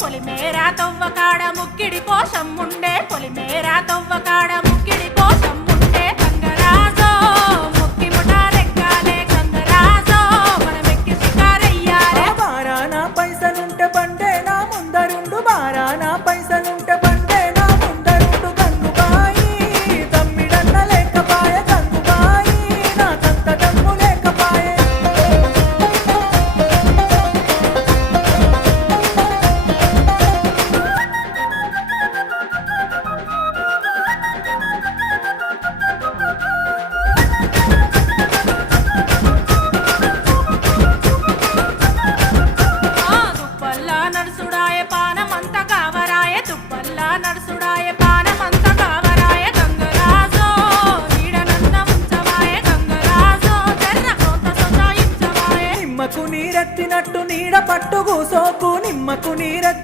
పొలిమేరా తవ్వకాడ ముక్కిడి కోసం ఉండే పొలిమేరా తవ్వకాడ ముక్కిడి కోసం ఉండే గంగరాజో ముక్కి ముఠారెక్కాలే గంగరాజో మనమెక్కి షికారెయ్యాలే బారానా పైసలుంటే బండే నా ముందరుండు బారానా పైసలుంటే బండే నా ముందరుండు గంగుబాయి తమ్మిడన్న లేకపాయ గంగుబాయి నాకంత దమ్ము లేకపాయే దుప్పల్లా నడుసుడాయ పానమంత కావరాయ దుప్పల్లా నడుసుడాయ పానమంత కావరాయ గంగరాజో నీడనంద ఉంచవాయ గంగరాజో తెర్ర కోత సొంత ఇంచవాయ నిమ్మకు నీరెత్తినట్టు నీడ పట్టు కూసోకు నిమ్మకు నీరెత్తి